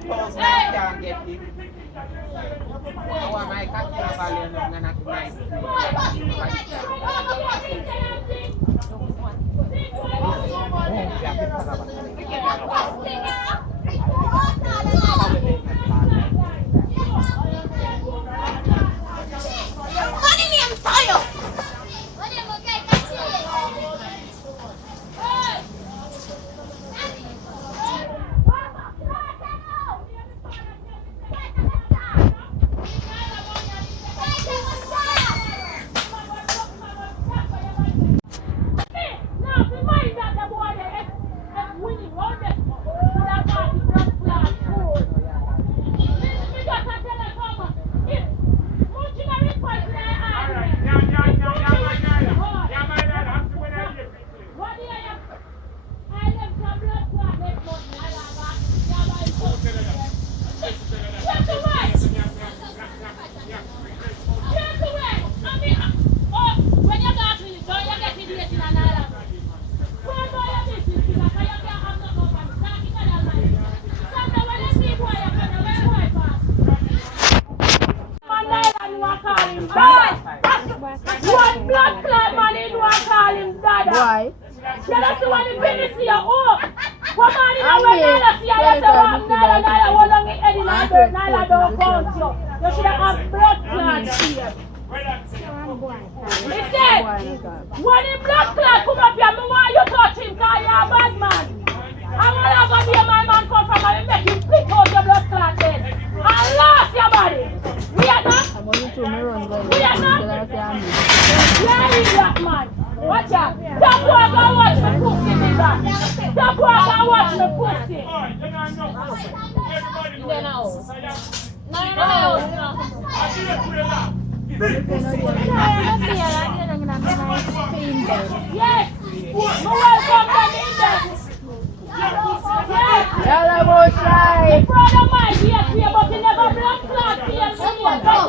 5,000 I can't get it. I want my capital value and I'm gonna nice. One blood clot man, he don't call him dada. Why? You don't see when the business here, oh! What man in the way, Nala see, I say, well, Nala, how long he head in the dirt, Nala don't count you. You should have blood clot here. He said, when the blood clot come up here, I want you touch him, because you're a bad man. I want to go see my man come from and make him pick out your blood clot then. And lost your body. We are not. I'm going to run going. We are not. Yeah, you black man. Watch out. Don't go and watch me pussy, nigga. Don't go and watch me pussy. Yes. Welcome to England. Yalla, boy, try. Brother mine, yes, we are, but he never blood clot here. He never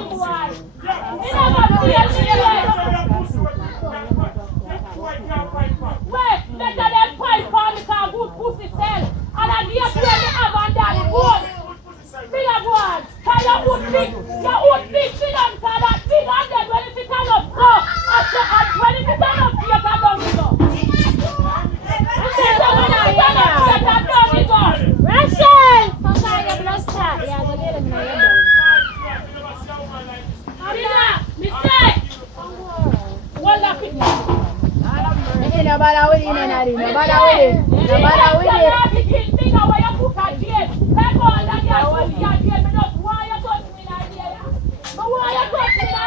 wait, better than pipe for me because good pussy sell. And I guess where they have on that wood. Big of one. Because your wood big, sit down, because that big and then when it turn up, so. When it turn up, you can down it go. So when I turn up, you can down it go. Rachel! Sometimes you blood clot. Yeah, go get him now, you know. Me say. What luck it is. No bother with it, no bother with it. No bother with it.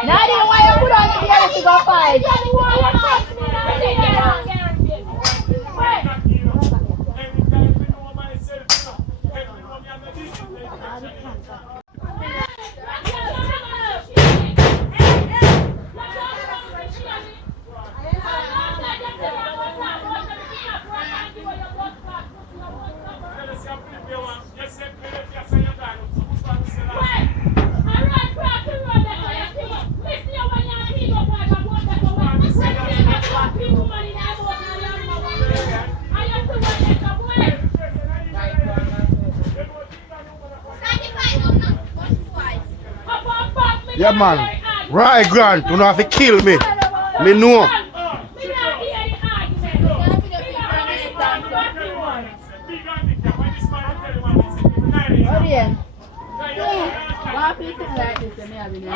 Nadie, why you put on the air to go fight? Yeah, man. Right, Grant. You don't have to kill me. Me know. Audience. Why people like this and me have been here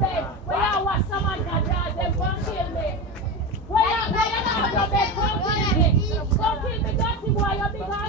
bed, when you watch someone can dance, them come kill me. When you not have no bed, come kill me. Come kill me, dirty boy, you big